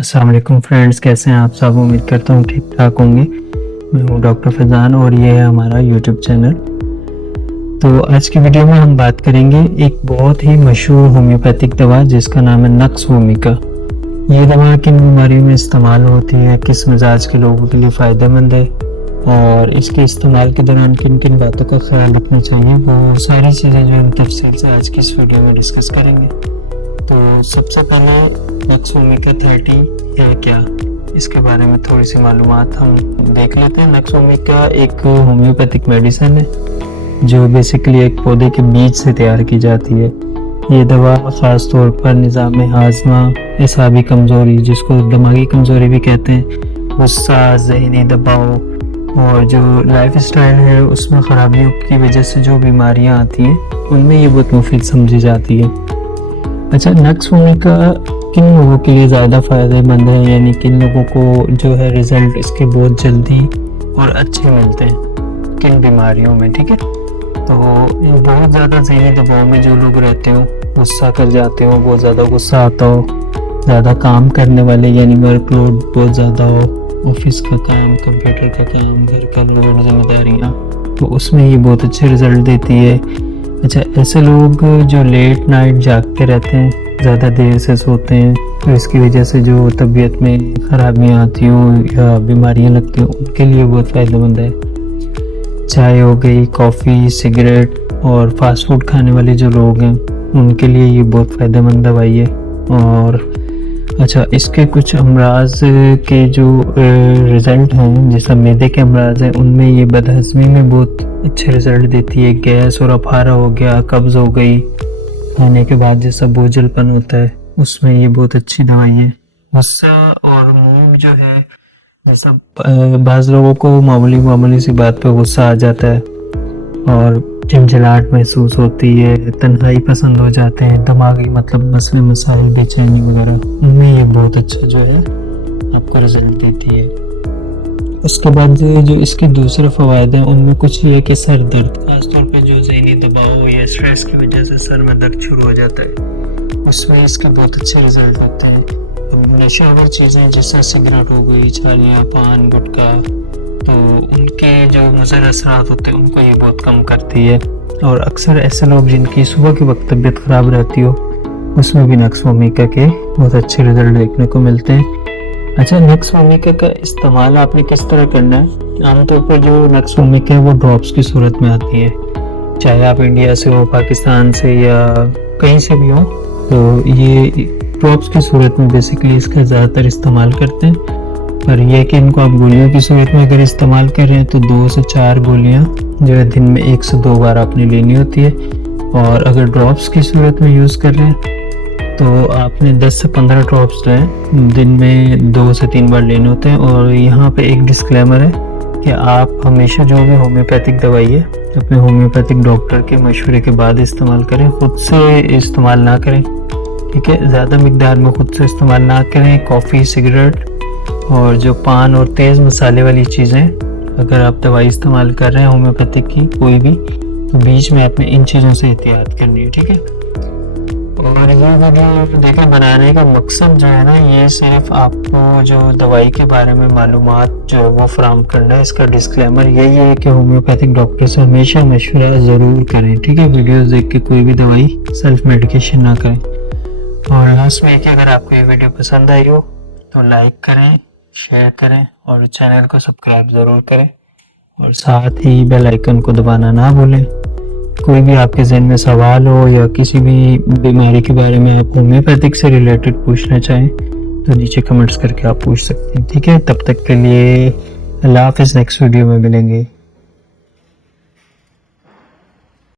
السلام علیکم فرینڈز، کیسے ہیں آپ سب؟ امید کرتا ہوں ٹھیک ٹھاک ہوں گے۔ میں ہوں ڈاکٹر فیضان اور یہ ہے ہمارا یوٹیوب چینل۔ تو آج کی ویڈیو میں ہم بات کریں گے ایک بہت ہی مشہور ہومیوپیتھک دوا جس کا نام ہے نکس وومیکا۔ یہ دوا کن بیماریوں میں استعمال ہوتی ہے، کس مزاج کے لوگوں کے لیے فائدہ مند ہے، اور اس کے استعمال کے دوران کن کن باتوں کا خیال رکھنا چاہیے، وہ ساری چیزیں جو ہم تفصیل سے آج کی اس ویڈیو میں ڈسکس کریں گے۔ تو سب سے پہلے نکس وومیکا 30 ہے کیا، اس کے بارے میں تھوڑی سی معلومات ہم دیکھ لیتے ہیں۔ نکس وومیکا ایک ہومیوپیتھک میڈیسن ہے جو بیسیکلی ایک پودے کے بیج سے تیار کی جاتی ہے۔ یہ دوا خاص طور پر نظام ہاضمہ، اعصابی کمزوری جس کو دماغی کمزوری بھی کہتے ہیں، غصہ، ذہنی دباؤ اور جو لائف اسٹائل ہے اس میں خرابیوں کی وجہ سے جو بیماریاں آتی ہیں ان میں یہ بہت مفید سمجھی جاتی ہے۔ اچھا، نکس وومیکا کن لوگوں کے لیے زیادہ فائدہ مند ہے، یعنی کن لوگوں کو جو ہے رزلٹ اس کے بہت جلدی اور اچھے ملتے ہیں کن بیماریوں میں، ٹھیک ہے؟ تو بہت زیادہ ذہنی دباؤ میں جو لوگ رہتے ہوں، غصہ کر جاتے ہوں، بہت زیادہ غصہ آتا ہو، زیادہ کام کرنے والے یعنی ورک لوڈ بہت زیادہ ہو، آفس کا کام، کمپیوٹر کا کام، گھر کا لوڈ، ذمہ داریاں، تو اس میں یہ بہت اچھے رزلٹ دیتی ہے۔ اچھا، ایسے لوگ جو لیٹ نائٹ جاگتے رہتے ہیں، زیادہ دیر سے سوتے ہیں، تو اس کی وجہ سے جو طبیعت میں خرابیاں آتی ہوں یا بیماریاں لگتی ہوں ان کے لیے بہت فائدہ مند ہے۔ چائے ہو گئی، کافی، سگریٹ اور فاسٹ فوڈ کھانے والے جو لوگ ہیں ان کے لیے یہ بہت فائدہ مند دوائی ہے۔ اور اچھا، اس کے کچھ امراض کے جو رزلٹ ہیں، جیسا معدے کے امراض ہیں، ان میں یہ بدہضمی میں بہت اچھے رزلٹ دیتی ہے۔ گیس اور اپھارا ہو گیا، قبض ہو گئی، کھانے کے بعد جیسا بوجھل پن ہوتا ہے اس میں یہ بہت اچھی دوائی ہے۔ غصہ اور موڈ جو ہے، جیسا بعض لوگوں کو معمولی سی بات پہ غصہ آ جاتا ہے اور جھنجھلاہٹ محسوس ہوتی ہے، تنہائی پسند ہو جاتے ہیں، دماغی مسئلے مسائل، بے چینی وغیرہ، ان میں یہ بہت اچھا جو ہے آپ کو رزلٹ دیتی ہے۔ اس کے بعد جو اس کے دوسرے فوائد ہیں ان میں کچھ یہ ہے کہ سر درد، خاص طور پہ جو ذہنی دباؤ یا اسٹریس کی وجہ سے سر میں درد شروع ہو جاتا ہے، اس میں اس کے بہت اچھے رزلٹ ہوتے ہیں۔ نشہ آور چیزیں جیسے سگریٹ ہو گئی، چھالیاں، پان، گٹکا، تو ان کے جو مضر اثرات ہوتے ہیں ان کو یہ بہت کم کرتی ہے۔ اور اکثر ایسے لوگ جن کی صبح کے وقت طبیعت خراب رہتی ہو اس میں بھی نکس وومیکا کے بہت اچھے رزلٹ دیکھنے کو ملتے ہیں۔ اچھا، نکس وومیکا کا استعمال آپ نے کس طرح کرنا ہے؟ عام طور پر جو نکس وومیکا ہے وہ ڈراپس کی صورت میں آتی ہے، چاہے آپ انڈیا سے ہو، پاکستان سے یا کہیں سے بھی ہو، تو یہ ڈراپس کی صورت میں بیسیکلی اس کا زیادہ تر استعمال کرتے ہیں۔ پر یہ کہ ان کو آپ گولیوں کی صورت میں اگر استعمال کر رہے ہیں تو 2 سے 4 گولیاں جو ہے دن میں 1 سے 2 بار آپ نے لینی ہوتی ہے، اور اگر ڈراپس کی صورت میں یوز کر رہے ہیں تو آپ نے 10 سے 15 ڈراپس جو ہیں دن میں 2 سے 3 بار لینے ہوتے ہیں۔ اور یہاں پہ ایک ڈسکلیمر ہے کہ آپ ہمیشہ جو بھی ہومیوپیتھک دوائی ہے اپنے ہومیوپیتھک ڈاکٹر کے مشورے کے بعد استعمال کریں، خود سے استعمال نہ کریں، ٹھیک ہے؟ زیادہ مقدار میں خود سے استعمال نہ کریں۔ کافی، سگریٹ اور جو پان اور تیز مسالے والی چیزیں، اگر آپ دوائی استعمال کر رہے ہیں ہومیوپیتھک کی کوئی بھی، تو بیچ میں آپ نے ان چیزوں سے احتیاط کرنی ہے، ٹھیک ہے؟ اور یہ ویڈیو دیکھیں بنانے کا مقصد جو ہے نا، یہ صرف آپ کو جو دوائی کے بارے میں معلومات جو ہے وہ فراہم کرنا ہے۔ اس کا ڈسکلیمر یہی ہے کہ ہومیوپیتھک ڈاکٹر سے ہمیشہ مشورہ ضرور کریں، ٹھیک ہے؟ ویڈیوز دیکھ کے کوئی بھی دوائی سیلف میڈیکیشن نہ کریں۔ اور لاسٹ میں کہ اگر آپ کو یہ ویڈیو پسند آئی ہو تو لائک کریں، شیئر کریں اور چینل کو سبسکرائب ضرور کریں، اور ساتھ ہی بیل آئیکن کو دبانا نہ بھولیں۔ کوئی بھی آپ کے ذہن میں سوال ہو یا کسی بھی بیماری کے بارے میں آپ ہومیوپیتھک سے ریلیٹڈ پوچھنا چاہیں تو نیچے کمنٹس کر کے آپ پوچھ سکتے ہیں، ٹھیک ہے؟ تب تک کے لیے اللہ حافظ، نیکسٹ ویڈیو میں ملیں گے۔